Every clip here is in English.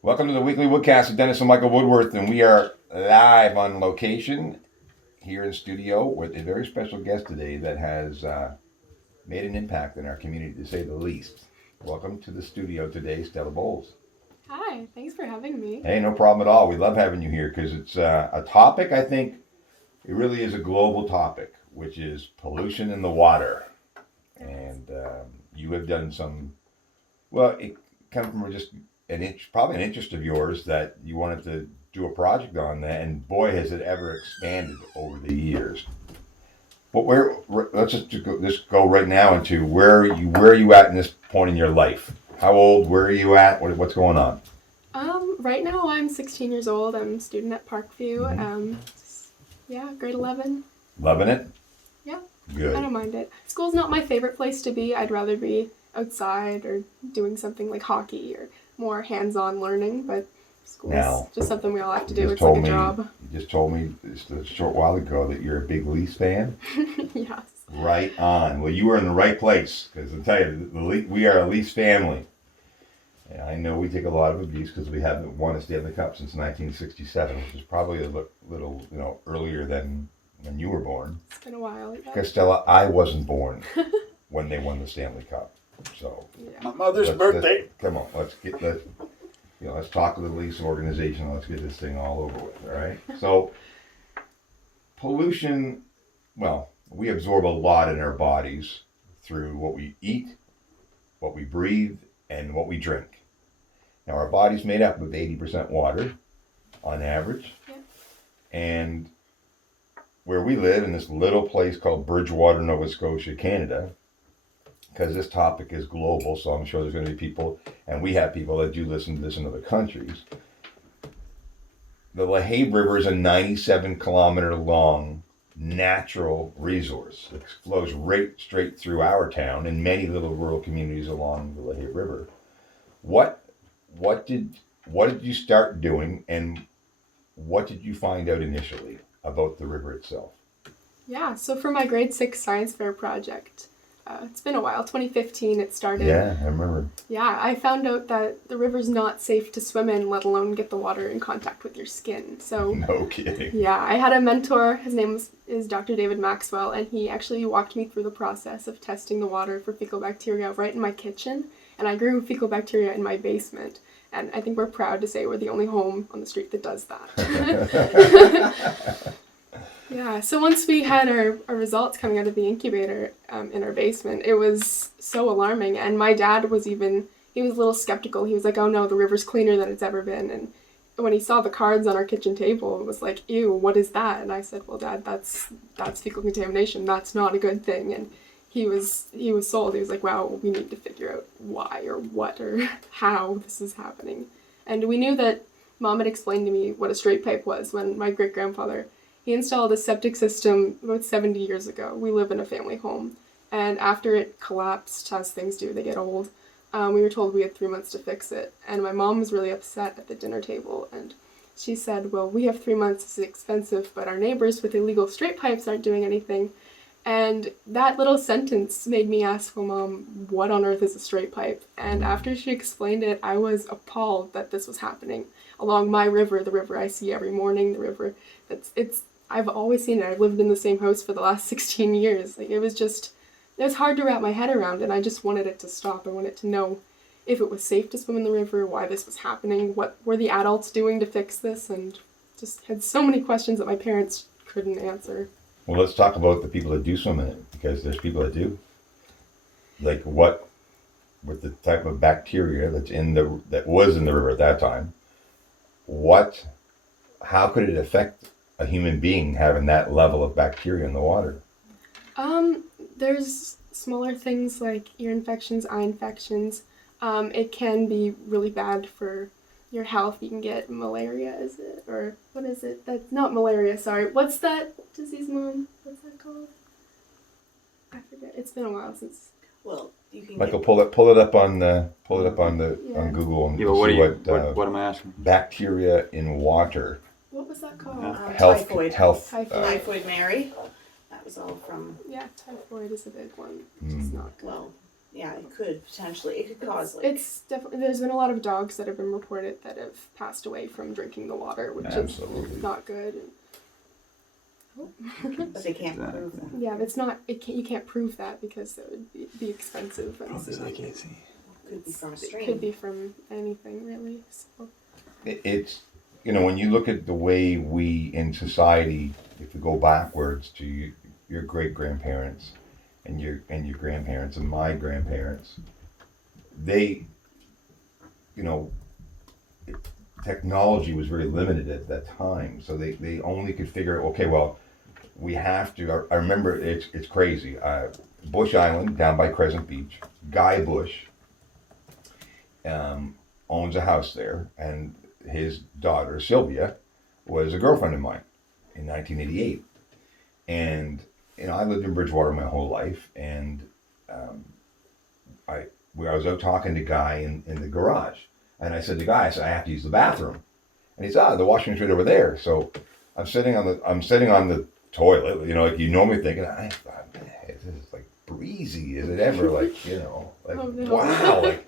Welcome to the weekly Woodcast with Dennis and Michael Woodworth, and we are live on location here in studio with a very special guest today that has made an impact in our community, to say the least. Welcome to the studio today, Stella Bowles. Hi, thanks for having me. Hey, no problem at all. We love having you here because it's a topic, I think, it really is a global topic, which is pollution in the water. And you have done some, well, it comes from just probably an interest of yours that you wanted to do a project on that, and boy, has it ever expanded over the years. But let's just go right now into where are you at in this point in your life? How old? Where are you at? What's going on? Right now I'm 16 years old. I'm a student at Parkview. Grade 11. Loving it? Yeah. Good. I don't mind it. School's not my favorite place to be. I'd rather be outside or doing something like hockey or more hands-on learning, but school's just something we all have to do. It's like a job. You just told me just a short while ago that you're a big Leafs fan. Yes. Right on. Well, you were in the right place, because I'll tell you, we are a Leafs family. And I know we take a lot of abuse because we haven't won a Stanley Cup since 1967, which is probably a little earlier than when you were born. It's been a while. Yeah. Because Stella, I wasn't born when they won the Stanley Cup. So my mother's birthday. Come on, let's talk to the Leafs organization. Let's get this thing all over with. All right. So pollution. Well, we absorb a lot in our bodies through what we eat, what we breathe, and what we drink. Now, our body's made up of 80% water on average. Yeah. And where we live in this little place called Bridgewater, Nova Scotia, Canada, because this topic is global, so I'm sure there's going to be people, and we have people that do listen to this in other countries. The LaHaye River is a 97-kilometer long natural resource. It flows right straight through our town and many little rural communities along the LaHaye River. What did you start doing, and what did you find out initially about the river itself? Yeah, so for my grade 6 science fair project, it's been a while, 2015 it started. Yeah, I remember. Yeah, I found out that the river's not safe to swim in, let alone get the water in contact with your skin. So no kidding. Yeah, I had a mentor, his name is Dr. David Maxwell, and he actually walked me through the process of testing the water for fecal bacteria right in my kitchen, and I grew fecal bacteria in my basement. And I think we're proud to say we're the only home on the street that does that. Yeah, so once we had our results coming out of the incubator in our basement, it was so alarming. And my dad was he was a little skeptical. He was like, oh no, the river's cleaner than it's ever been. And when he saw the cards on our kitchen table, it was like, ew, what is that? And I said, well, Dad, that's fecal contamination. That's not a good thing. And he was sold. He was like, wow, we need to figure out why or what or how this is happening. And we knew that Mom had explained to me what a straight pipe was when my great-grandfather, he installed a septic system about 70 years ago. We live in a family home. And after it collapsed, as things do, they get old, we were told we had 3 months to fix it. And my mom was really upset at the dinner table. And she said, well, we have 3 months, it's expensive, but our neighbors with illegal straight pipes aren't doing anything. And that little sentence made me ask, well, Mom, what on earth is a straight pipe? And after she explained it, I was appalled that this was happening along my river, the river I see every morning, the river I've always seen it. I've lived in the same house for the last 16 years. Like, it was hard to wrap my head around, and I just wanted it to stop. I wanted to know if it was safe to swim in the river, why this was happening, what were the adults doing to fix this, and just had so many questions that my parents couldn't answer. Well, let's talk about the people that do swim in it, because there's people that do. Like, with the type of bacteria that was in the river at that time, how could it affect a human being having that level of bacteria in the water? There's smaller things like ear infections, eye infections. It can be really bad for your health. You can get malaria, is it? Or what is it? That's not malaria, sorry. What's that disease, Mom? What's that called? I forget. It's been a while since. Well, you can. Michael, pull it up on on Google and see what am I asking? Bacteria in water. What was that called? Typhoid. Typhoid. Typhoid Mary. That was all from. Yeah, typhoid is a big one. It's not good. Well, Yeah, it could potentially. It could cause like. It's definitely, there's been a lot of dogs that have been reported that have passed away from drinking the water, which Absolutely. is not good. But they can't prove that. Yeah, it's not. You can't prove that because that would be expensive. And I can't see. Could be from a it stream. could be from anything really. So. It's, when you look at the way we in society, if we go backwards to your great grandparents and your grandparents and my grandparents, they, technology was very limited at that time, so they only could figure, okay, well, we have to. I remember it's crazy. Bush Island down by Crescent Beach, Guy Bush owns a house there, and his daughter Sylvia was a girlfriend of mine in 1988, and I lived in Bridgewater my whole life, and I was out talking to Guy in the garage, and I said to Guy, I have to use the bathroom, and he said, the washing machine's right over there. So I'm sitting on the toilet, like you normally think, and I thought, man, this is like breezy. Is it ever like, Oh, no. wow, like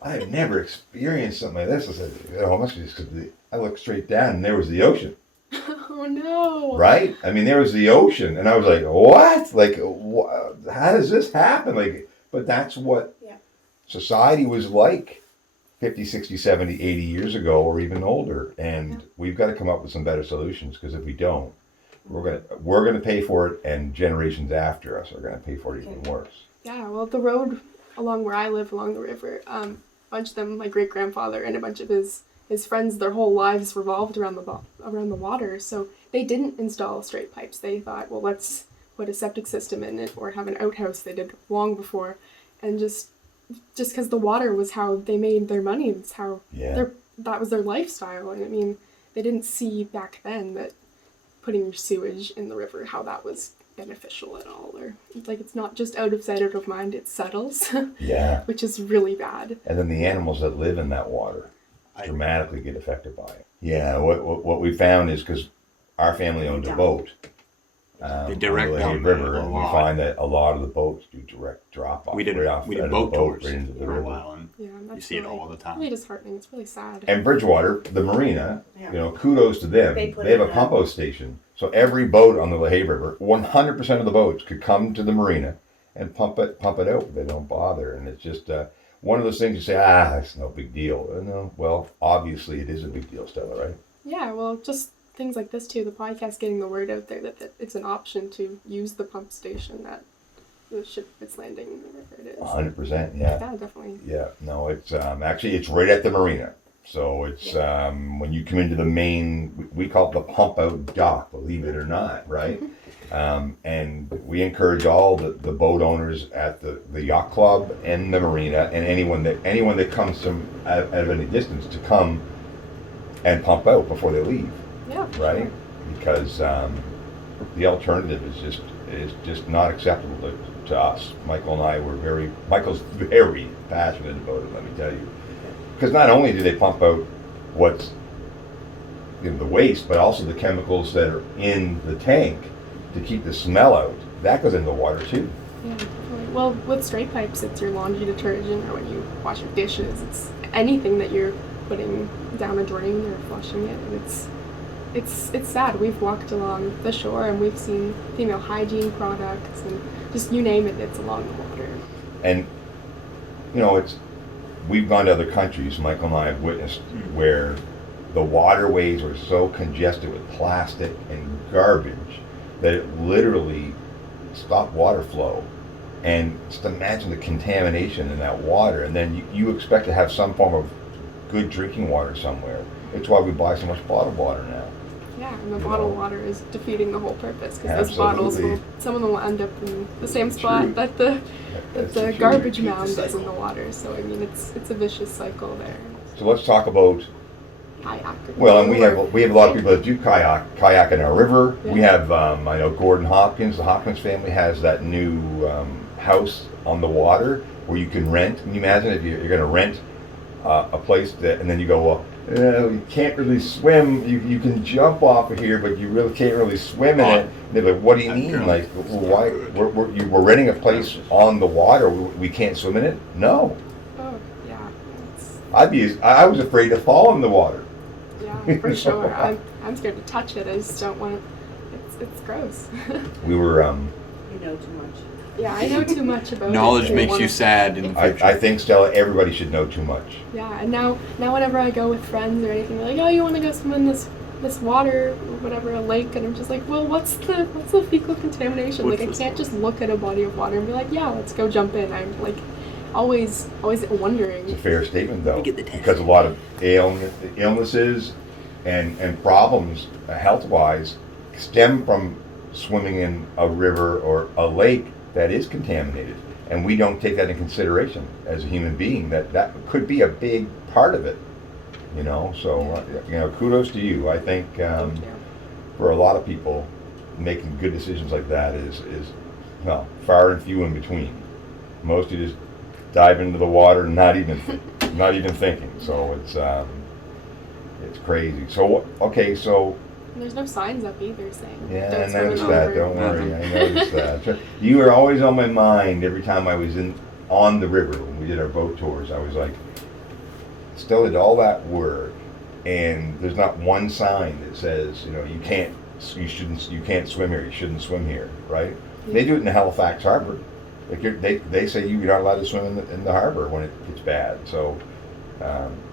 I have never experienced something like this. I said, it must be just because I looked straight down and there was the ocean. Oh no! Right? I mean, there was the ocean, and I was like, what? Like, how does this happen? Like, but that's what society was like 50, 60, 70, 80 years ago, or even older. And we've got to come up with some better solutions, because if we don't, we're gonna pay for it, and generations after us are gonna pay for it even worse. Yeah, well, the road along where I live, along the river, a bunch of them, my great grandfather and a bunch of his friends, their whole lives revolved around the water. So they didn't install straight pipes. They thought, well, let's put a septic system in it or have an outhouse. They did long before, and just because the water was how they made their money. It's how that was their lifestyle. And I mean, they didn't see back then that putting your sewage in the river, how that was beneficial at all. Or it's not just out of sight, out of mind. It settles. Yeah. Which is really bad. And then the animals that live in that water dramatically get affected by it. Yeah, what we found is, because our family owned a boat They direct on the down river, the and we lot. find that a lot of the boats do direct drop off. We did right off we out did of the boat tours right into the for a river. while, and Yeah, you that's see it really, all the time. really disheartening. It's really sad. And Bridgewater, the marina, Yeah. kudos to them. They put Have in a pump out station, so every boat on the LaHaye River, 100% of the boats could come to the marina and pump it out. They don't bother, and it's just one of those things you say, it's no big deal. No, well, obviously it is a big deal, Stella, right? Yeah, well, just things like this too. The podcast getting the word out there that it's an option to use the pump station at the ship it's landing, wherever it is. 100%, yeah. Yeah, definitely. Yeah, no, it's actually it's right at the marina. So it's when you come into the main, we call it the pump out dock, believe it or not, right? And we encourage all the boat owners at the yacht club and the marina, and anyone that comes from out of any distance to come and pump out before they leave, Yeah. right? Sure. Because the alternative is just not acceptable to us. Michael's very passionate about it, let me tell you. Because not only do they pump out what's the waste, but also the chemicals that are in the tank to keep the smell out. That goes into the water too. Yeah, definitely. Well, with straight pipes, it's your laundry detergent, or when you wash your dishes. It's anything that you're putting down a drain or flushing it, and it's sad. We've walked along the shore and we've seen female hygiene products and just you name it, it's along the water. And we've gone to other countries. Michael and I have witnessed where the waterways are so congested with plastic and garbage that it literally stopped water flow. And just imagine the contamination in that water, and then you expect to have some form of good drinking water somewhere. It's why we buy so much bottled water now. Yeah, and the bottled water is defeating the whole purpose, because those bottles some of them will end up in the same spot True. that the garbage Keep the mound is in cycle. the water. So I mean, it's a vicious cycle there. So let's talk about. Kayak. Well, and we have a lot of people that do kayak in our river. Yeah. We have I know Gordon Hopkins, the Hopkins family has that new house on the water where you can rent. Can you imagine if you're going to rent a place and then you go, well, You can't really swim. You can jump off of here, but you really can't really swim in it. And they're like, what do you mean? Like, why? We're renting a place on the water. We can't swim in it? No. Oh, yeah. I was afraid to fall in the water. Yeah, for sure. I'm scared to touch it. I just don't want. It's gross. We were. You know too much. Yeah, I know too much about Knowledge it. makes you sad in the future. I think, Stella, everybody should know too much. Yeah, and now whenever I go with friends or anything, they're like, oh, you want to go swim in this water or whatever, a lake, and I'm just like, well, what's the fecal contamination? Like, I can't just look at a body of water and be like, yeah, let's go jump in. I'm like always wondering. It's a fair statement, though, You get the test. because a lot of illnesses and problems, health-wise, stem from swimming in a river or a lake that is contaminated, and we don't take that in consideration as a human being. That could be a big part of it, you know. So, kudos to you. I think Thank you. for a lot of people, making good decisions like that is well, far and few in between. Most you just dive into the water, not even thinking. So it's crazy. So okay, so. And there's no signs up either saying. Yeah, don't I swim in noticed the that. river. Don't worry, I noticed that. You were always on my mind every time I was on the river when we did our boat tours. I was like, still did all that work, and there's not one sign that says, you can't swim here. You shouldn't swim here, right? Yeah. They do it in Halifax Harbor. Like they say you're not allowed to swim in the harbor when it gets bad. So.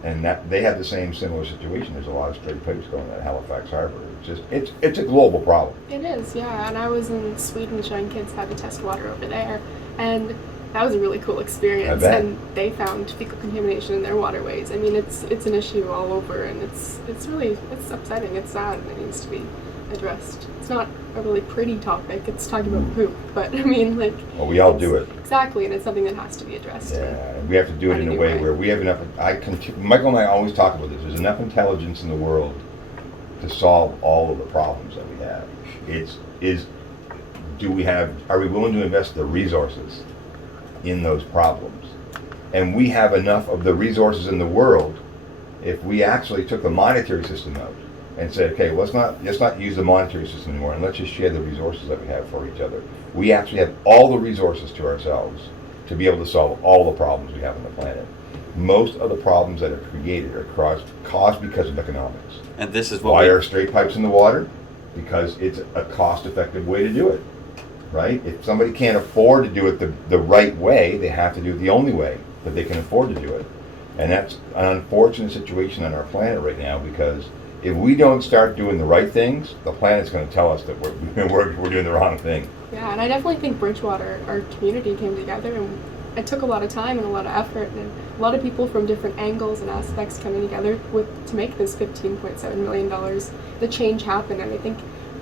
And that they have the similar situation. There's a lot of straight pipes going at Halifax Harbor. It's a global problem. It is, yeah. And I was in Sweden showing kids how to test water over there, and that was a really cool experience. I bet. And they found fecal contamination in their waterways. I mean, it's an issue all over, and it's upsetting. It's sad, and it needs to be addressed. It's not a really pretty topic. It's talking about poop, but I mean, like. Well, we all do it. Exactly, and it's something that has to be addressed. Yeah, and we have to do it in a way where we have enough. Michael and I always talk about this. There's enough intelligence in the world to solve all of the problems that we have. Are we willing to invest the resources in those problems? And we have enough of the resources in the world if we actually took the monetary system out and said, okay, let's not use the monetary system anymore, and let's just share the resources that we have for each other. We actually have all the resources to ourselves to be able to solve all the problems we have on the planet. Most of the problems that are created are caused because of economics. And this is what Why are straight pipes in the water? Because it's a cost-effective way to do it, right? If somebody can't afford to do it the right way, they have to do it the only way that they can afford to do it. And that's an unfortunate situation on our planet right now, because if we don't start doing the right things, the planet's going to tell us that we're doing the wrong thing. Yeah, and I definitely think Bridgewater, our community, came together, and it took a lot of time and a lot of effort, and a lot of people from different angles and aspects coming together to make this $15.7 million. The change happened, and I think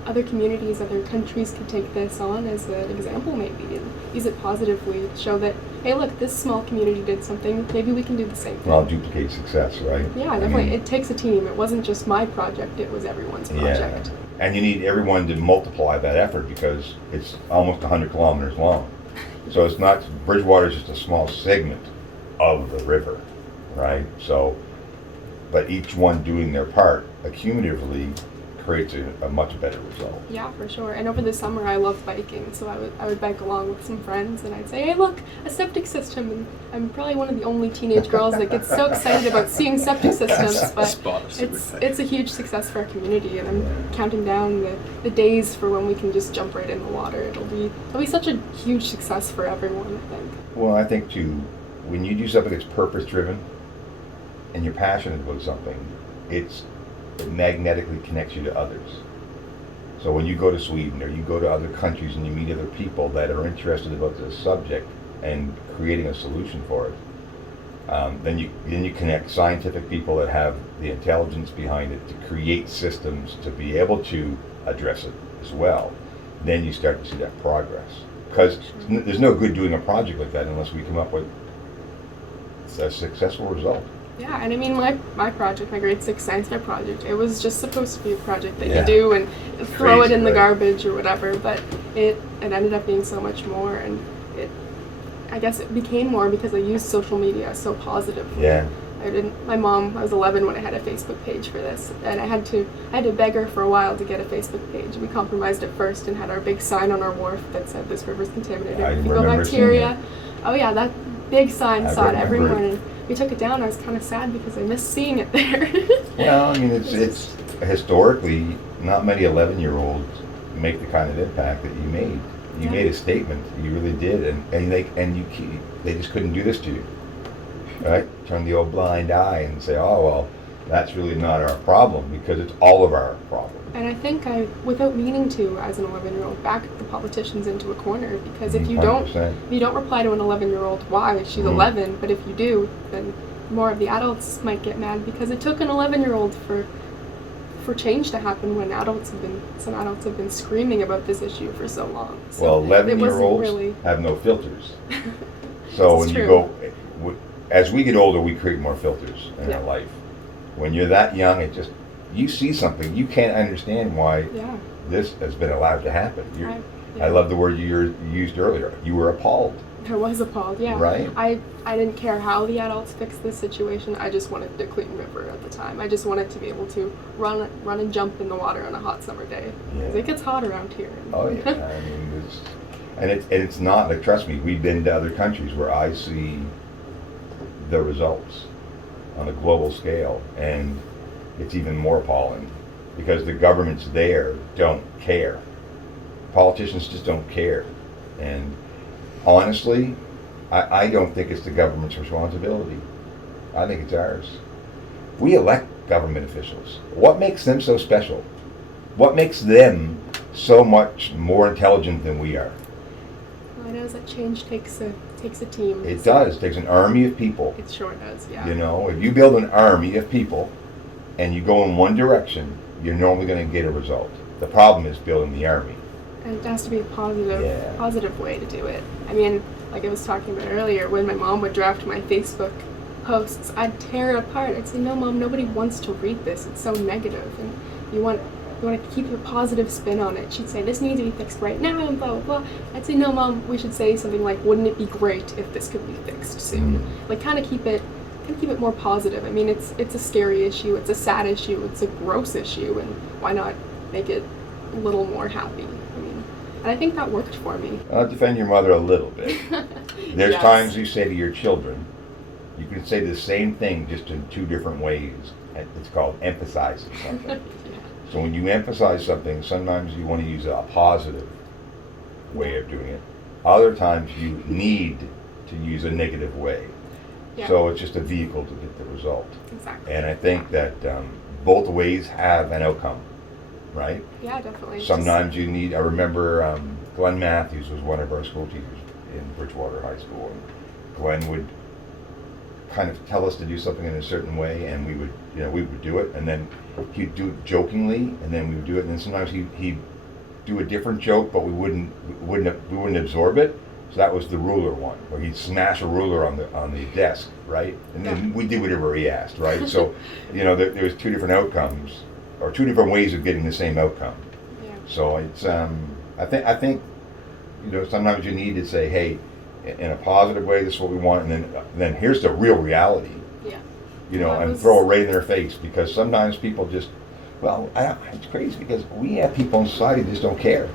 other communities, other countries could take this on as an example maybe, and use it positively to show that, hey, look, this small community did something, maybe we can do the same thing. Well, duplicate success, right? Yeah, definitely. It takes a team. It wasn't just my project, it was everyone's project. Yeah, and you need everyone to multiply that effort, because it's almost 100 kilometers long. So it's not, Bridgewater is just a small segment of the river, right? So, but each one doing their part accumulatively creates a much better result. Yeah, for sure. And over the summer, I love biking, so I would bike along with some friends, and I'd say, hey, look, a septic system. And I'm probably one of the only teenage girls that gets so excited about seeing septic systems, but it's a huge success for our community, and I'm counting down the days for when we can just jump right in the water. It'll be such a huge success for everyone, I think. Well, I think too, when you do something that's purpose-driven and you're passionate about something, it magnetically connects you to others. So when you go to Sweden or you go to other countries and you meet other people that are interested about this subject and creating a solution for it, then you connect scientific people that have the intelligence behind it to create systems to be able to address it as well. Then you start to see that progress. Because there's no good doing a project like that unless we come up with a successful result. Yeah, and I mean, my project, my grade 6 science fair project, it was just supposed to be a project that you do and throw it in the garbage or whatever, but it ended up being so much more, and I guess it became more because I used social media so positively. Yeah. My mom, I was 11 when I had a Facebook page for this, and I had to beg her for a while to get a Facebook page. We compromised at first and had our big sign on our wharf that said this river's contaminated I with fecal remember bacteria. Oh yeah, that big sign, I saw it every remember it. morning. We took it down. I was kind of sad because I missed seeing it there. Well, I mean, it's historically not many 11-year-olds make the kind of impact that you made. You Yeah. made a statement. You really did, and they just couldn't do this to you, right? Turn the old blind eye and say, oh well, that's really not our problem, because it's all of our problem. And I think I, without meaning to, as an 11-year-old, backed the politicians into a corner, because if you don't 100%. reply to an 11-year-old why she's 11, but if you do, then more of the adults might get mad, because it took an 11-year-old for change to happen when some adults have been screaming about this issue for so long. So Well, it wasn't 11-year-olds really. have no filters. So It's when you true. go, as we get older, we create more filters in Yeah. our life. When you're that young, you see something, you can't understand why Yeah. this has been allowed to happen. Yeah. I love the word you used earlier. You were appalled, I was appalled, yeah. right? I didn't care how the adults fixed this situation. I just wanted a clean river at the time. I just wanted to be able to run and jump in the water on a hot summer day. 'Cause Yeah. it gets hot around here. Oh yeah, I mean, it's not like, trust me, we've been to other countries where I see the results on a global scale, and it's even more appalling because the governments there don't care. Politicians just don't care, and honestly, I don't think it's the government's responsibility. I think it's ours. We elect government officials. What makes them so special? What makes them so much more intelligent than we are? All I know is that change takes a team. It does. It takes an army of people. It sure does, yeah. You know, if you build an army of people and you go in one direction, you're normally going to get a result. The problem is building the army. And it has to be a positive, Yeah. positive way to do it. I mean, like I was talking about earlier, when my mom would draft my Facebook posts, I'd tear it apart. I'd say, no, Mom, nobody wants to read this. It's so negative, and you want to keep a positive spin on it. She'd say, this needs to be fixed right now, and blah, blah, blah. I'd say, no, Mom, we should say something like, wouldn't it be great if this could be fixed soon? Like, kind of keep it more positive. I mean, it's a scary issue, it's a sad issue, it's a gross issue, and why not make it a little more happy? I mean, and I think that worked for me. I'll defend your mother a little bit. There's Yes. times you say to your children, you can say the same thing just in two different ways. It's called emphasizing something. Yeah. So when you emphasize something, sometimes you want to use a positive way of doing it. Other times you need to use a negative way. Yeah. So it's just a vehicle to get the result. Exactly. And I think that both ways have an outcome, right? Yeah, definitely. Sometimes you need, I remember Glenn Matthews was one of our school teachers in Bridgewater High School. And Glenn would kind of tell us to do something in a certain way, and we would do it, and then he'd do it jokingly, and then we would do it, and then sometimes he'd do a different joke, but we wouldn't absorb it. So that was the ruler one, where he'd smash a ruler on the desk, right? And then we did whatever he asked, right? So, there was two different outcomes, or two different ways of getting the same outcome. Yeah. So it's I think sometimes you need to say, hey, in a positive way, this is what we want, and then here's the real reality. Yeah. And throw it right in their face, because sometimes people just, it's crazy because we have people in society that just don't care.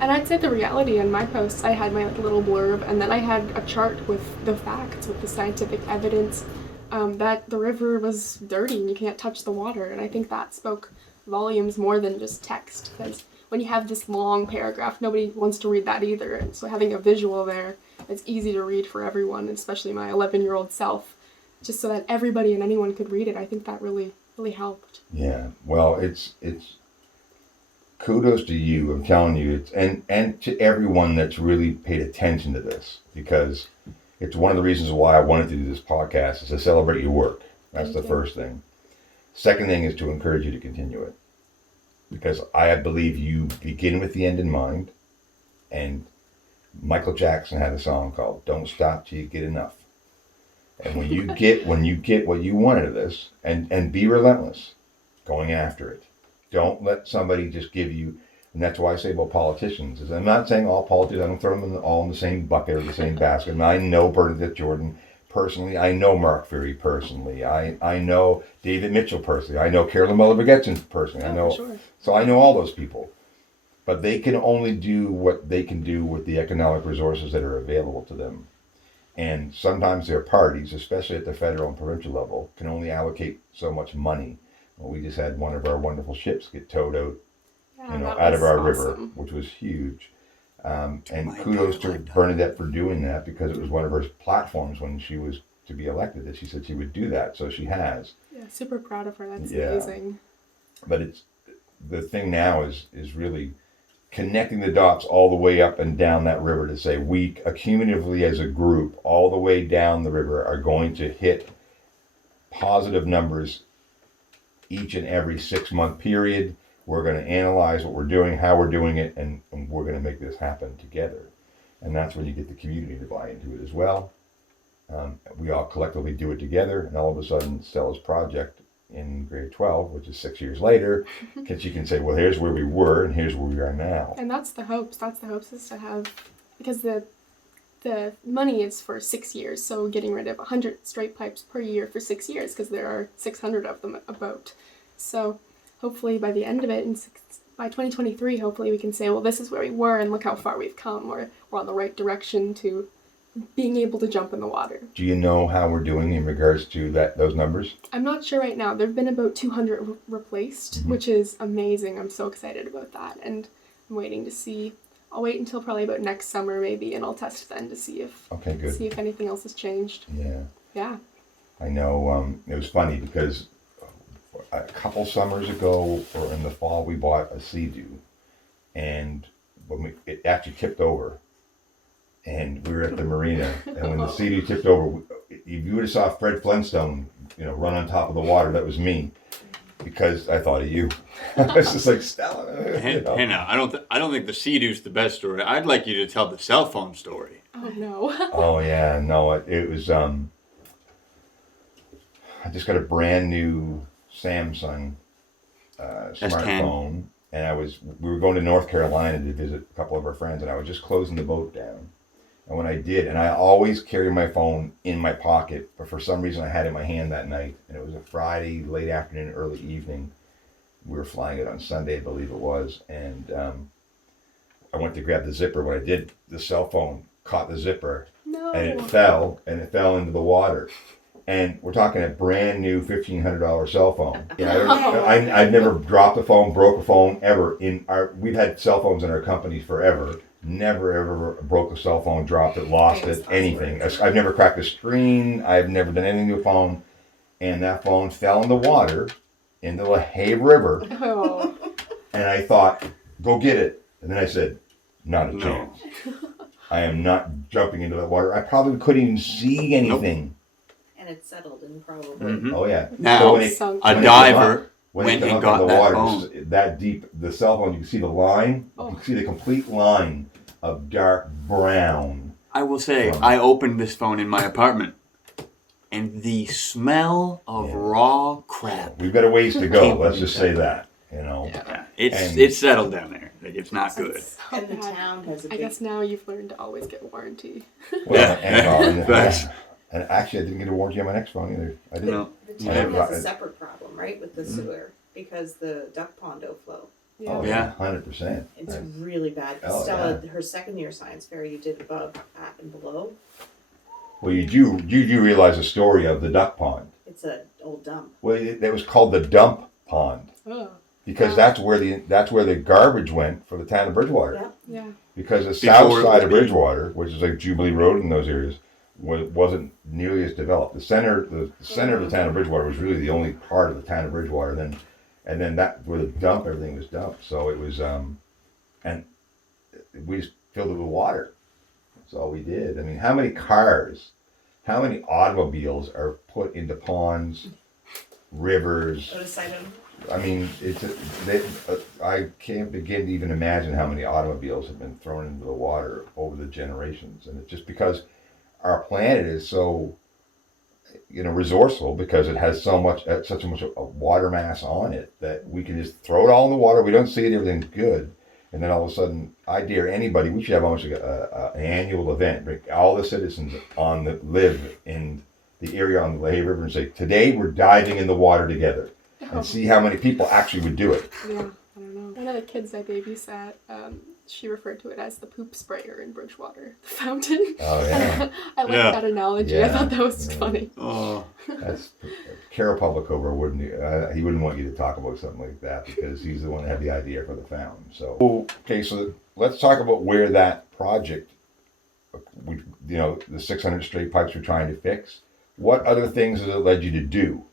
And I'd say the reality in my posts, I had my little blurb, and then I had a chart with the facts, with the scientific evidence that the river was dirty and you can't touch the water. And I think that spoke volumes more than just text, because when you have this long paragraph, nobody wants to read that either. And so having a visual there, it's easy to read for everyone, especially my 11-year-old self, just so that everybody and anyone could read it. I think that really, really helped. Yeah. Well, it's kudos to you. I'm telling you, and to everyone that's really paid attention to this, because it's one of the reasons why I wanted to do this podcast, is to celebrate your work. That's the first thing. Second thing is to encourage you to continue it, because I believe you begin with the end in mind. And Michael Jackson had a song called "Don't Stop Till You Get Enough." And when you get what you want out of this, and be relentless going after it. Don't let somebody just give you, and that's why I say about politicians, is I'm not saying all politicians, I don't throw them all in the same bucket or the same basket. And I know Bernadette Jordan personally. I know Mark Ferry personally. I know David Mitchell personally. I know Carolyn Muller-Begetson personally. I know, for sure. so I know all those people. But they can only do what they can do with the economic resources that are available to them. And sometimes their parties, especially at the federal and provincial level, can only allocate so much money. Well, we just had one of our wonderful ships get towed out, Yeah, that out of was our river, awesome. which was huge. And My kudos entire to lifetime. Bernadette for doing that, because it was one of her platforms when she was to be elected that she said she would do that. So she has. Yeah, super proud of her. That's Yeah. amazing. But it's the thing now is really connecting the dots all the way up and down that river to say we accumulatively as a group all the way down the river are going to hit positive numbers each and every 6-month period. We're going to analyze what we're doing, how we're doing it, and we're going to make this happen together. And that's when you get the community to buy into it as well. We all collectively do it together, and all of a sudden Stella's project in grade 12, which is 6 years later, she can say, well, here's where we were and here's where we are now. And that's the hopes. That's the hopes, is to have, because the money is for 6 years, so getting rid of 100 straight pipes per year for 6 years, because there are 600 of them about. So hopefully by the end of it, by 2023, hopefully we can say, well, this is where we were and look how far we've come, or we're on the right direction to being able to jump in the water. Do you know how we're doing in regards to those numbers? I'm not sure right now. There have been about 200 replaced, which is amazing. I'm so excited about that, and I'm waiting to see. I'll wait until probably about next summer maybe, and I'll test then to see if anything else has changed. Yeah. Yeah. I know. It was funny because a couple summers ago, or in the fall, we bought a Sea-Doo, and it actually tipped over. And we were at the marina, and when the Sea-Doo tipped over, if you would have saw Fred Flintstone, run on top of the water, that was me, because I thought of you. I was just like, Stella. Hannah, I don't think the Sea-Doo's the best story. I'd like you to tell the cell phone story. Oh no. Oh yeah, no, it was. I just got a brand new Samsung smartphone, and we were going to North Carolina to visit a couple of our friends, and I was just closing the boat down. And when I did, and I always carry my phone in my pocket, but for some reason I had it in my hand that night, and it was a Friday, late afternoon, early evening. We were flying it on Sunday, I believe it was, and I went to grab the zipper. When I did, the cell phone caught the zipper, No. and it fell into the water. And we're talking a brand new $1,500 cell phone. I've never dropped a phone, broke a phone ever. We've had cell phones in our company forever. Never ever broke a cell phone, dropped it, lost it, anything. I've never cracked a screen. I've never done anything to a phone. And that phone fell in the water into the Lahave River. Oh. And I thought, go get it. And then I said, not a chance. I am not jumping into the water. I probably couldn't even see anything. And it settled in probably. Mhm. Oh yeah. Now, Sunk. a diver when went it and came up got in the that water, phone. just that deep, the cell phone, you can see the line. Oh. You can see the complete line of dark brown. I will say, I opened this phone in my apartment, and the smell of raw crap. We've got a ways to go. Can't Let's believe just that. say that. Yeah. It's settled down there. Like, it's not good. And the bad. town has a I big. guess now you've learned to always get warranty. Well, Thanks. and actually, I didn't get a warranty on my next phone either. I didn't. No. The I town have- has a separate problem, right, with the sewer, because the duck pond overflow. Oh Yeah. 100%. It's really bad. 'Cause Oh, Stella, her second year science fair, you did above, at, and below. Well, you do realize the story of the duck pond. It's an old dump. Well, that was called the dump pond Oh. because that's where the garbage went for the town of Bridgewater. Yeah. Yeah. Because the Before south it side was of big. Bridgewater, which is like Jubilee Road in those areas, wasn't nearly as developed. The center of the town of Bridgewater was really the only part of the town of Bridgewater. And then that where the dump, everything was dumped. So it was, and we just filled it with water. That's all we did. I mean, how many automobiles are put into ponds, rivers? Put aside them. I mean, I can't begin to even imagine how many automobiles have been thrown into the water over the generations, and it's just because our planet is so, resourceful, because it has such a much water mass on it that we can just throw it all in the water. We don't see it; everything's good, And then all of a sudden, I dare anybody, we should have almost like an annual event, bring all the citizens live in the area on the Lehigh River and say, today we're diving in the water together. Oh. And see how many people actually would do it. Yeah, I don't know. One of the kids I babysat, she referred to it as the poop sprayer in Bridgewater, the fountain. Oh, yeah. I like Yeah. that analogy. I Yeah, thought that was yeah. funny. Oh, That's Carol Publicover wouldn't he wouldn't want you to talk about something like that because he's the one that had the idea for the fountain. So okay, so let's talk about where that project, the 600 straight pipes we're trying to fix. What other things has it led you to do?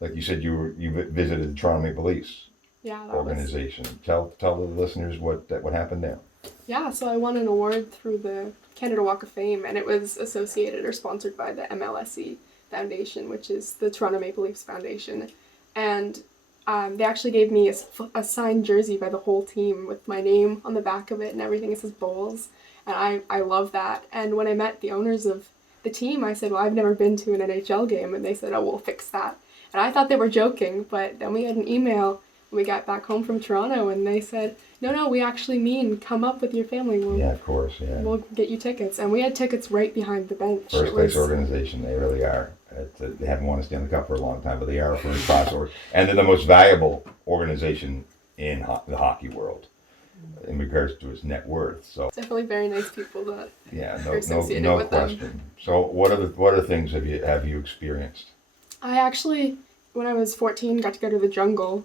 Like you said, you visited the Toronto Maple Leafs Yeah, that organization. Tell the listeners what happened there. Yeah, so I won an award through the Canada Walk of Fame, and it was associated or sponsored by the MLSE Foundation, which is the Toronto Maple Leafs Foundation. And they actually gave me a signed jersey by the whole team with my name on the back of it and everything. It says Bowles, and I love that. And when I met the owners of the team, I said, well, I've never been to an NHL game, and they said, oh, we'll fix that. And I thought they were joking, but then we had an email when we got back home from Toronto, and they said, no, we actually mean come up with your family. Yeah, of course, yeah. We'll get you tickets. And we had tickets right behind the bench. First place organization, they really are. They haven't won a Stanley Cup for a long time, but they are a first class and they're the most valuable organization in the hockey world in regards to its net worth. So Definitely very nice people that yeah, are associated no with question. them. So what other things have you experienced? I actually, when I was 14, got to go to the jungle.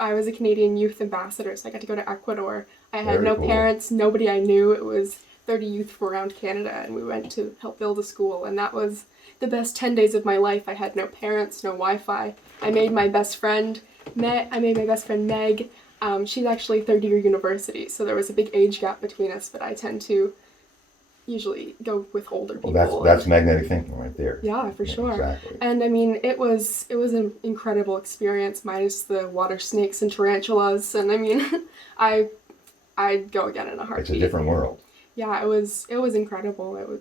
I was a Canadian youth ambassador, so I got to go to Ecuador. I had Very no cool. parents, nobody I knew. It was 30 youth from around Canada, and we went to help build a school, and that was the best 10 days of my life. I had no parents, no Wi-Fi. I made my best friend, Meg. She's actually third-year university, so there was a big age gap between us, but I tend to usually go with older people. Well, that's magnetic thinking right there. Yeah, for sure. Exactly. And I mean, it was an incredible experience, minus the water snakes and tarantulas. And I mean, I'd go again in a heartbeat. It's a different world. Yeah, it was incredible.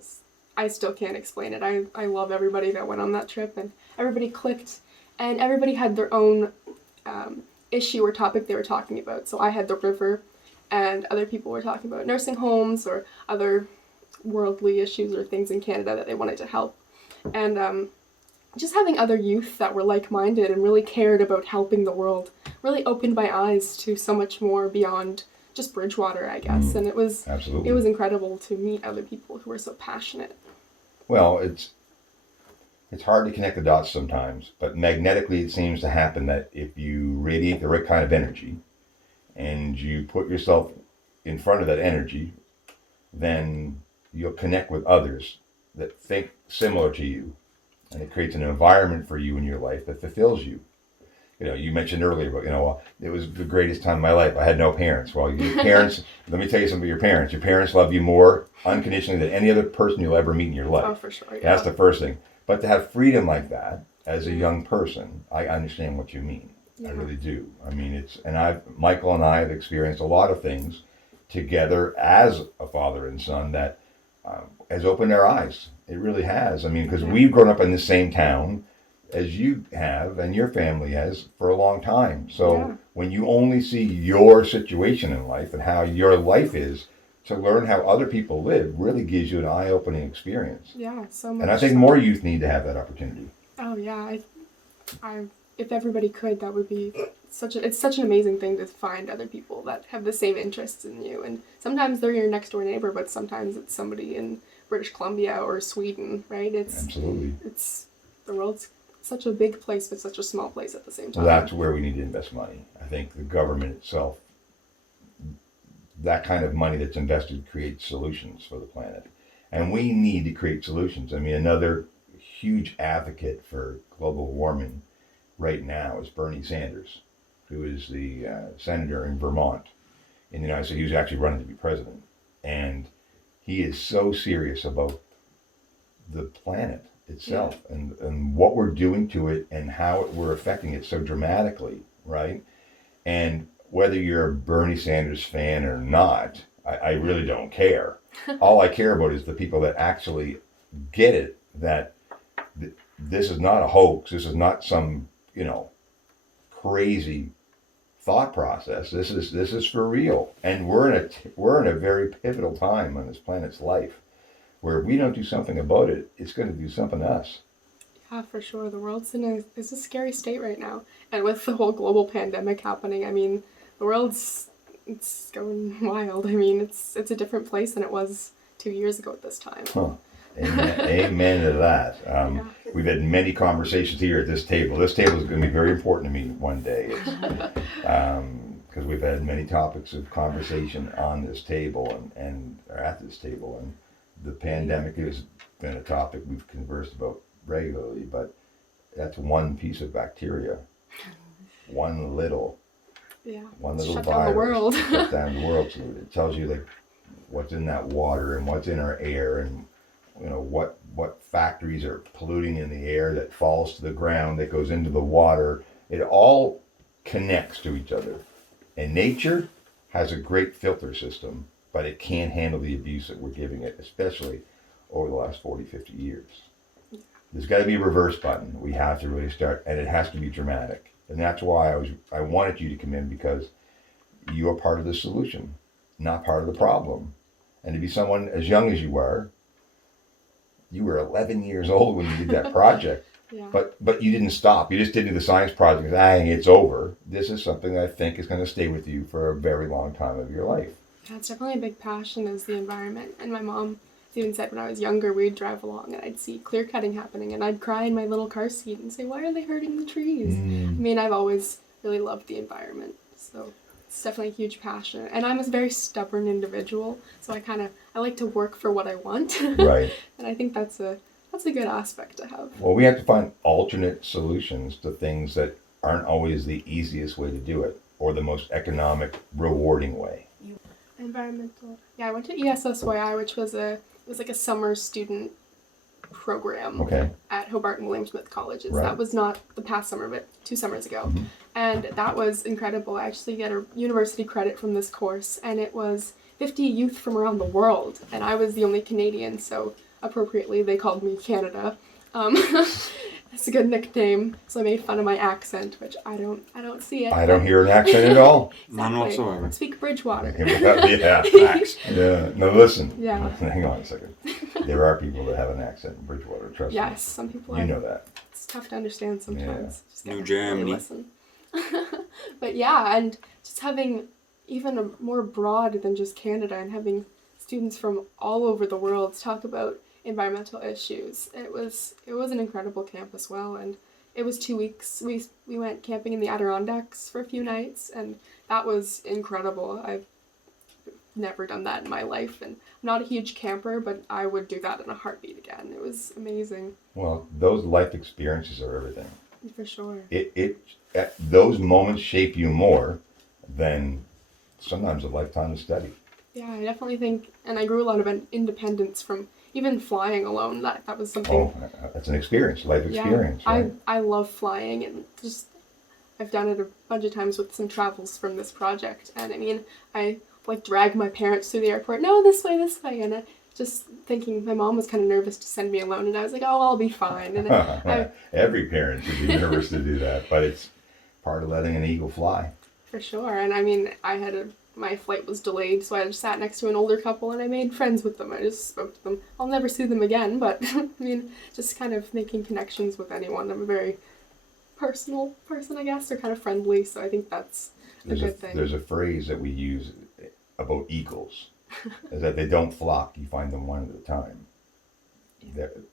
I still can't explain it. I love everybody that went on that trip, and everybody clicked, and everybody had their own issue or topic they were talking about. So I had the river, and other people were talking about nursing homes or other worldly issues or things in Canada that they wanted to help. And just having other youth that were like-minded and really cared about helping the world really opened my eyes to so much more beyond just Bridgewater, I guess. And it was Absolutely. It was incredible to meet other people who were so passionate. Well, it's hard to connect the dots sometimes, but magnetically it seems to happen that if you radiate the right kind of energy and you put yourself in front of that energy, then you'll connect with others that think similar to you, and it creates an environment for you in your life that fulfills you. You mentioned earlier, but it was the greatest time of my life. I had no parents. Well, your parents, let me tell you something about your parents. Your parents love you more unconditionally than any other person you'll ever meet in your life. Oh, for sure. Yeah. That's the first thing. But to have freedom like that as a young person, I understand what you mean. Yeah. I really do. I mean, Michael and I have experienced a lot of things together as a father and son that has opened our eyes. It really has. I mean, because we've grown up in the same town as you have and your family has for a long time. So when you only see your situation in life and how your life is, to learn how other people live really gives you an eye-opening experience. Yeah, so much. And I think so. more youth need to have that opportunity. Oh yeah, I if everybody could, that would be it's such an amazing thing to find other people that have the same interests in you. And sometimes they're your next door neighbor, but sometimes it's somebody in British Columbia or Sweden, right? Absolutely. The world's such a big place, but such a small place at the same time. Well, that's where we need to invest money. I think the government itself, that kind of money that's invested creates solutions for the planet. And we need to create solutions. I mean, another huge advocate for global warming right now is Bernie Sanders, who is the senator in Vermont in the United States. He was actually running to be president. And he is so serious about the planet itself and what we're doing to it and how we're affecting it so dramatically, right? And whether you're a Bernie Sanders fan or not, I really don't care. All I care about is the people that actually get it, that this is not a hoax. This is not some, crazy thought process. This is for real, and we're in a very pivotal time on this planet's life, where if we don't do something about it, it's going to do something to us. Yeah, for sure. The world's is a scary state right now. And with the whole global pandemic happening, I mean, the world's it's going wild. I mean, it's a different place than it was 2 years ago at this time. Huh. Amen, amen to that. We've had many conversations here at this table. This table is going to be very important to me one day. Because we've had many topics of conversation on this table and or at this table. And the pandemic has been a topic we've conversed about regularly, but that's one piece of bacteria. One little Shut virus. down the world. Shut down the world. So it tells you like what's in that water and what's in our air, and you know what factories are polluting in the air that falls to the ground, that goes into the water. It all connects to each other. And nature has a great filter system, but it can't handle the abuse that we're giving it, especially over the last 40, 50 years. There's got to be a reverse button. We have to really start, and it has to be dramatic. And that's why I wanted you to come in, because you are part of the solution, not part of the problem. And to be someone as young as you were 11 years old when you did that project. Yeah. But you didn't stop. You just didn't do the science project and it's over. This is something that I think is going to stay with you for a very long time of your life. Yeah, it's definitely a big passion is the environment. And my mom even said when I was younger, we'd drive along and I'd see clear cutting happening and I'd cry in my little car seat and say, why are they hurting the trees? I mean, I've always really loved the environment. So it's definitely a huge passion. And I'm a very stubborn individual. So I like to work for what I want. Right. And I think that's a good aspect to have. Well, we have to find alternate solutions to things that aren't always the easiest way to do it or the most economic, rewarding way. Environmental. Yeah, I went to ESSYI, which was like a summer student program at Hobart and William Smith colleges. Right. That was not the past summer, but 2 summers ago. And that was incredible. I actually get a university credit from this course, and it was 50 youth from around the world, and I was the only Canadian, so appropriately they called me Canada. It's a good nickname, so I made fun of my accent, which I don't see it. I don't hear an accent at all. None whatsoever. I speak Bridgewater. Yeah, facts. Yeah. No, listen. Yeah. Hang on a second. There are people that have an accent in Bridgewater. Trust me. Yes, some people You are. know that. It's tough to understand sometimes. Yeah. Just gotta New Germany. really listen. But yeah, and just having even a more broad than just Canada and having students from all over the world talk about environmental issues. It was an incredible camp as well, and it was 2 weeks. We went camping in the Adirondacks for a few nights, and that was incredible. I've never done that in my life, and I'm not a huge camper, but I would do that in a heartbeat again. It was amazing. Well, those life experiences are everything. For sure. Those moments shape you more than sometimes a lifetime of study. Yeah, I definitely think, and I grew a lot of independence from even flying alone. That was something. Oh, that's an experience, life experience. Yeah, right? I love flying, and just I've done it a bunch of times with some travels from this project. And I mean, I like drag my parents through the airport. No, this way, and just thinking my mom was kind of nervous to send me alone, and I was like, oh, I'll be fine. And Every parent should be nervous to do that, but it's part of letting an eagle fly. For sure, and I mean, my flight was delayed, so I just sat next to an older couple and I made friends with them. I just spoke to them. I'll never see them again, but I mean, just kind of making connections with anyone. I'm a very personal person, I guess. They're kind of friendly, so I think that's a good thing. There's a phrase that we use about eagles, is that they don't flock, you find them one at a time.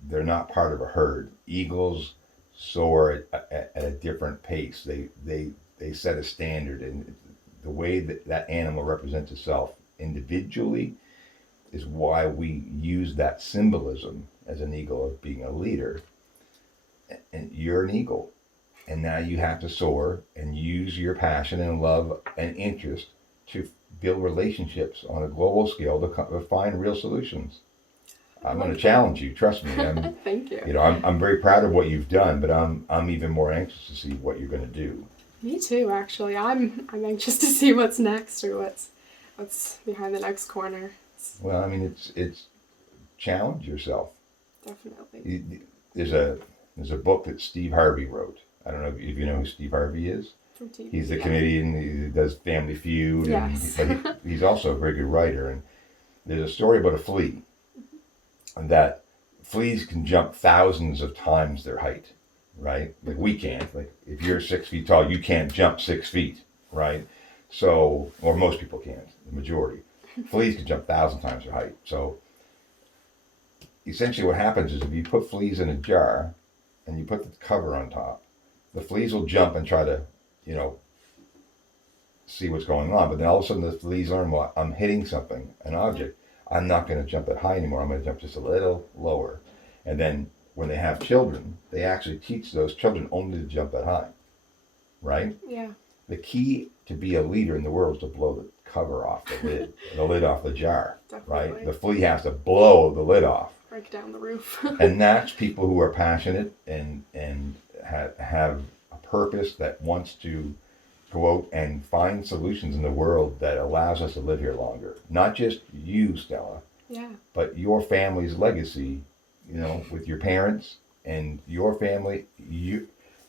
They're not part of a herd. Eagles soar at a different pace. They set a standard, and the way that animal represents itself individually is why we use that symbolism as an eagle of being a leader. And you're an eagle. And now you have to soar and use your passion and love and interest to build relationships on a global scale to find real solutions. I'm going to challenge you. Trust me. Thank you. I'm very proud of what you've done, but I'm even more anxious to see what you're going to do. Me too, actually. I'm anxious to see what's next or what's behind the next corner. Well, I mean, it's challenge yourself. Definitely. There's a book that Steve Harvey wrote. I don't know if you know who Steve Harvey is. From TV, He's the yeah. comedian. He does Family Feud. Yes. But he's also a very good writer. And there's a story about a flea, and that fleas can jump thousands of times their height, right? Like we can't. Like if you're 6 feet tall, you can't jump 6 feet, right? So, or most people can't, the majority. Fleas can jump 1,000 times their height. So essentially what happens is if you put fleas in a jar and you put the cover on top, the fleas will jump and try to, you know, see what's going on. But then all of a sudden the fleas learn, well, I'm hitting something, an object. I'm not going to jump that high anymore. I'm going to jump just a little lower. And then when they have children, they actually teach those children only to jump that high, right? Yeah. The key to be a leader in the world is to blow the cover off the lid, the lid off the jar, Definitely. right? The flea has to blow the lid off. Break down the roof. And that's people who are passionate and have a purpose that wants to go out and find solutions in the world that allows us to live here longer. Not just you, Stella, Yeah. but your family's legacy, you know, with your parents and your family,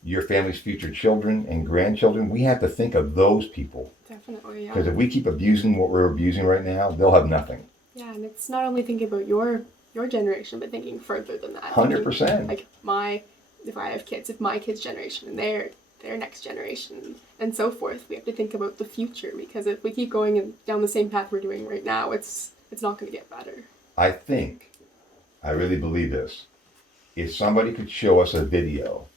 your family's future children and grandchildren. We have to think of those people. Definitely, Because yeah. if we keep abusing what we're abusing right now, they'll have nothing. Yeah, and it's not only thinking about your generation, but thinking further than that. 100%. Like if I have kids, if my kids' generation and their next generation and so forth, we have to think about the future, because if we keep going down the same path we're doing right now, it's not going to get better. I really believe this. If somebody could show us a video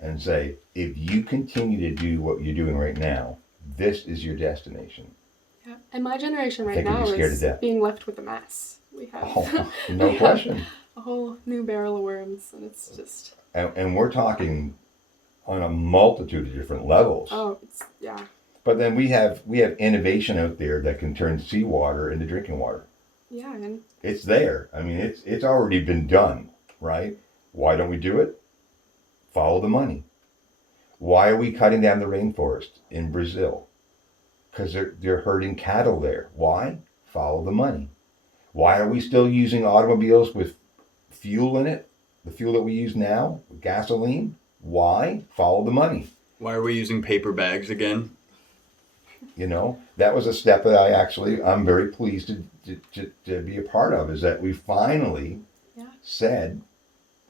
and say, if you continue to do what you're doing right now, this is your destination. Yeah, and my generation I right think we'd now be scared is to death. being left with a mess. We have Oh, no we have question. a whole new barrel of worms, and it's just And we're talking on a multitude of different levels. yeah. But then we have innovation out there that can turn seawater into drinking water. Yeah, and It's there. I mean, it's already been done, right? Why don't we do it? Follow the money. Why are we cutting down the rainforest in Brazil? Because they're herding cattle there. Why? Follow the money. Why are we still using automobiles with fuel in it? The fuel that we use now, gasoline? Why? Follow the money. Why are we using paper bags again? You know, that was a step that I'm very pleased to be a part of, is that we finally said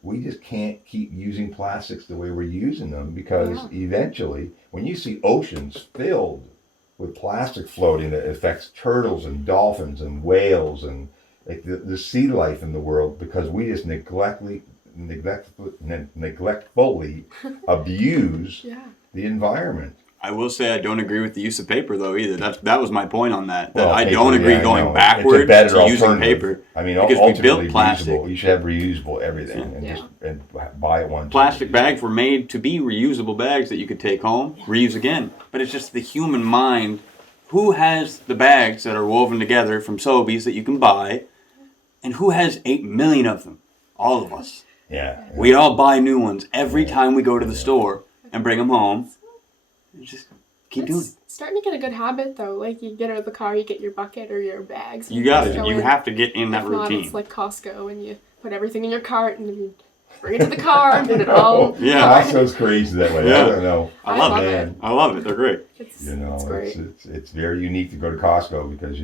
we just can't keep using plastics the way we're using them, because eventually when you see oceans filled with plastic floating that affects turtles and dolphins and whales and like the sea life in the world, because we just neglectfully abuse the environment. I will say I don't agree with the use of paper though either. That was my point on that. Well, I paper, don't agree I going know. backwards It's a better to using alternative. paper. I mean, because we ultimately built plastic. reusable. You should have reusable everything and Yeah. just and buy it once. Plastic bags were made to be reusable bags that you could take home, reuse again. But it's just the human mind. Who has the bags that are woven together from Sobeys that you can buy, and who has 8 million of them? All of us. Yeah. We all buy new ones every time we go to the store and bring them home. And just keep doing it. It's starting to get a good habit though. Like you get out of the car, you get your bucket or your bags. You got it. go You in. have to get in that If not, routine. it's like Costco, and you put everything in your cart and then you bring it to the car and put it all. Yeah. Costco's crazy that way. Yeah. I don't know. I love love it. it. I love it. They're great. It's, You know, it's great. it's very unique to go to Costco, because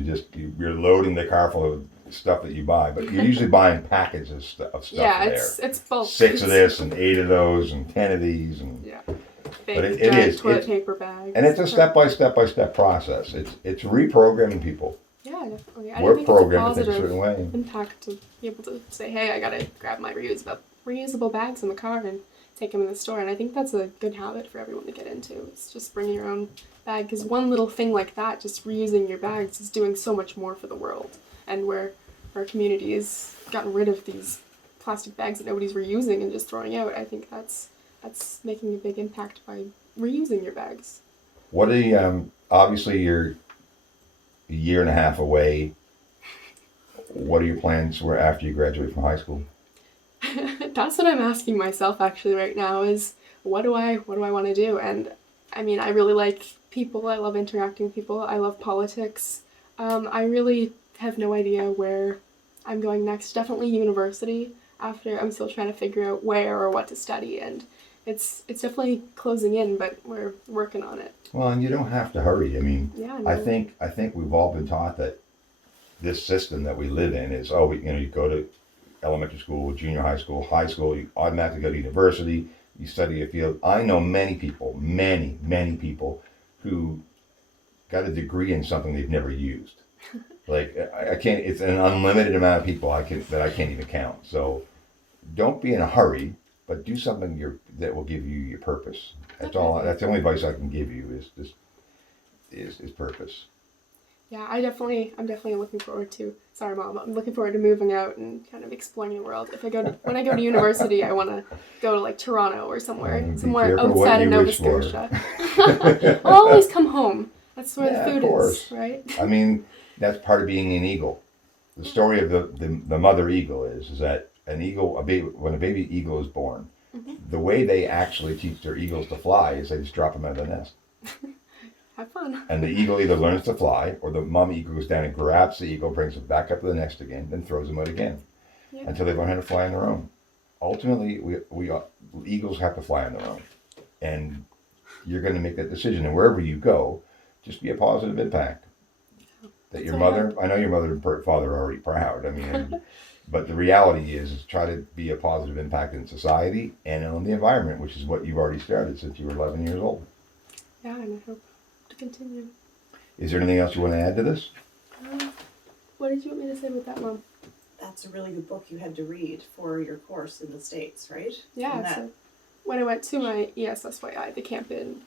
you're loading the car full of stuff that you buy, but you're usually buying packages of stuff Yeah, there. it's bulk. 6 of this and 8 of those and 10 of these and Yeah. But Big, it giant is. toilet It's- paper bags. and it's a step by step process. It's reprogramming people. Yeah, definitely. I We're think it's a programmed to think a certain positive way. impact to be able to say, hey, I gotta grab my reusable bags in the car and take them in the store. And I think that's a good habit for everyone to get into. It's just bringing your own bag, because one little thing like that, just reusing your bags, is doing so much more for the world. And where our community has gotten rid of these plastic bags that nobody's reusing and just throwing out, I think that's making a big impact by reusing your bags. What are you, obviously you're a year and a half away. What are your plans for after you graduate from high school? That's what I'm asking myself actually right now, is what do I want to do? And I mean, I really like people. I love interacting with people. I love politics. I really have no idea where I'm going next. Definitely university. After, I'm still trying to figure out where or what to study, and it's definitely closing in, but we're working on it. Well, and you don't have to hurry. I mean, Yeah, I no. think we've all been taught that this system that we live in is, oh, you go to elementary school, junior high school, you automatically go to university, you study a field. I know many people, many people who got a degree in something they've never used. Like I can't. It's an unlimited amount of people I can't even count. So don't be in a hurry, but do something that will give you your purpose. That's all. That's the only advice I can give you is purpose. Yeah, I'm definitely looking forward to. Sorry, Mom. I'm looking forward to moving out and kind of exploring the world. When I go to university, I want to go to like Toronto or somewhere careful what outside of you Nova wish for. Scotia. I'll always come home. That's where Yeah, the of food course. is, right? I mean, that's part of being an eagle. The story of the mother eagle is that when a baby eagle is born, the way they actually teach their eagles to fly is they just drop them out of the nest. Have fun. And the eagle either learns to fly, or the mom eagle goes down and grabs the eagle, brings it back up to the nest again, then throws them out again, until they learn how to fly on their own. Ultimately, we eagles have to fly on their own, and you're going to make that decision. And wherever you go, just be a positive impact. That your mother, I know your mother and father are already proud. I mean, but the reality is try to be a positive impact in society and on the environment, which is what you've already started since you were 11 years old. Yeah, and I hope to continue. Is there anything else you want to add to this? What did you want me to say about that, Mom? That's a really good book you had to read for your course in the States, right? Yeah, so when I went to my ESSYI, the camp in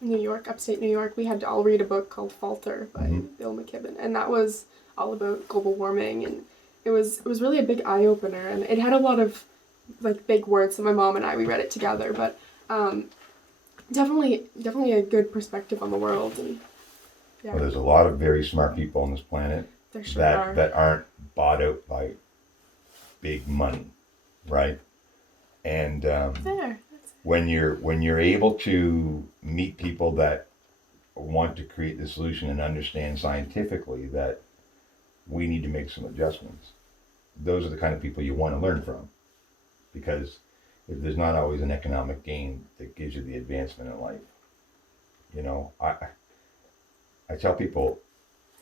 New York, upstate New York, we had to all read a book called Falter by Bill McKibben, and that was all about global warming, and it was really a big eye-opener, and it had a lot of like big words, so my mom and I, we read it together, but definitely a good perspective on the world, and yeah. Well, there's a lot of very smart people on this planet There sure are. that aren't bought out by big money, right? And when you're able to meet people that want to create the solution and understand scientifically that we need to make some adjustments, those are the kind of people you want to learn from, because if there's not always an economic gain that gives you the advancement in life. I tell people,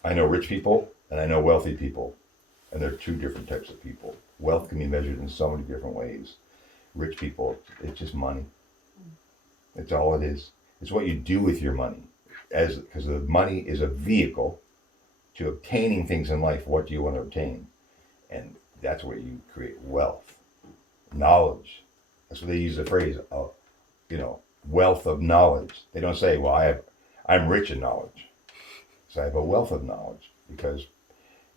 I know rich people and I know wealthy people, and they're two different types of people. Wealth can be measured in so many different ways. Rich people, it's just money. It's all it is. It's what you do with your money, because the money is a vehicle to obtaining things in life. What do you want to obtain? And that's where you create wealth, knowledge. That's what they use the phrase of, wealth of knowledge. They don't say, well, I'm rich in knowledge. So I have a wealth of knowledge, because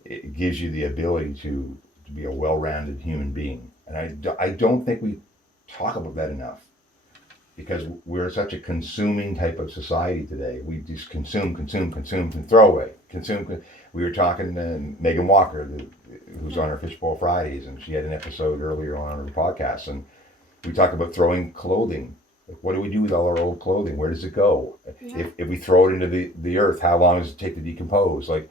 it gives you the ability to be a well-rounded human being. And I don't think we talk about that enough, because we're such a consuming type of society today. We just consume, and throw away. We were talking to Megan Walker, who's on our Fishbowl Fridays, and she had an episode earlier on her podcast, and we talked about throwing clothing. Like, what do we do with all our old clothing? Where does it go? Yeah. If we throw it into the earth, how long does it take to decompose? Like,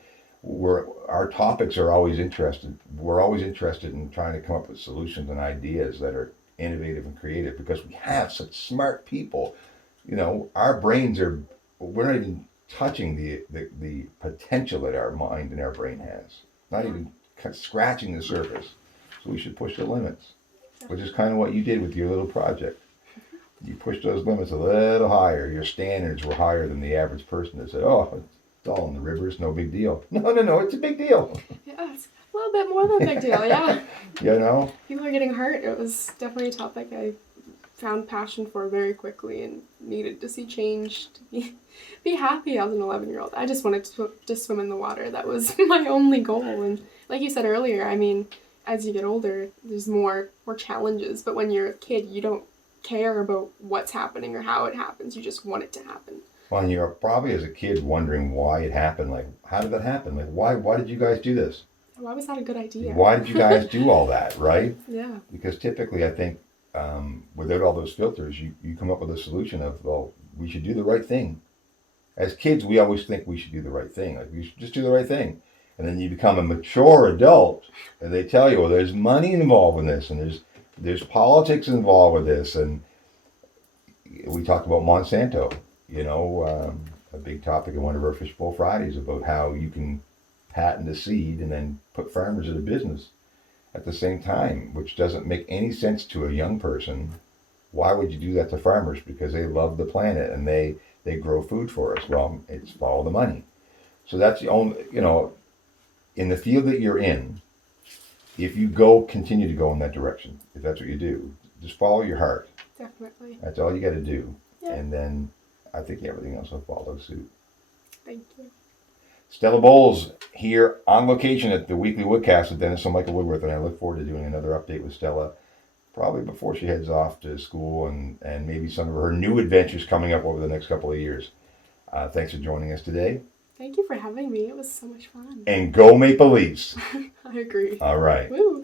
our topics are always interested. We're always interested in trying to come up with solutions and ideas that are innovative and creative, because we have such smart people. Our brains we're not even touching the potential that our mind and our brain has. Not even scratching the surface. So we should push the limits, which is kind of what you did with your little project. You pushed those limits a little higher. Your standards were higher than the average person that said, oh, it's all in the rivers, no big deal. No, it's a big deal. Yeah, it's a little bit more than a big deal, yeah. People are getting hurt. It was definitely a topic I found passion for very quickly and needed to see change, to be happy as an 11-year-old. I just wanted to swim in the water. That was my only goal. And like you said earlier, I mean, as you get older, there's more challenges. But when you're a kid, you don't care about what's happening or how it happens. You just want it to happen. Well, and you're probably as a kid wondering why it happened. Like, how did that happen? Like, why did you guys do this? Why was that a good idea? Why did you guys do all that, right? Yeah. Because typically, I think, without all those filters, you come up with a solution of, well, we should do the right thing. As kids, we always think we should do the right thing. Like, we should just do the right thing. And then you become a mature adult, and they tell you, well, there's money involved in this, and there's politics involved with this, and we talked about Monsanto, a big topic in one of our Fishbowl Fridays about how you can patent a seed and then put farmers out of business at the same time, which doesn't make any sense to a young person. Why would you do that to farmers? Because they love the planet and they grow food for us. Well, it's follow the money. So that's the only, in the field that you're in, if you continue to go in that direction, if that's what you do, just follow your heart. Definitely. That's all you got to do. Yeah. And then I think everything else will follow suit. Thank you. Stella Bowles here on location at the weekly Woodcast with Dennis and Michael Woodworth, and I look forward to doing another update with Stella probably before she heads off to school and maybe some of her new adventures coming up over the next couple of years. Thanks for joining us today. Thank you for having me. It was so much fun. And go Maple Leafs. I agree. All right. Woo.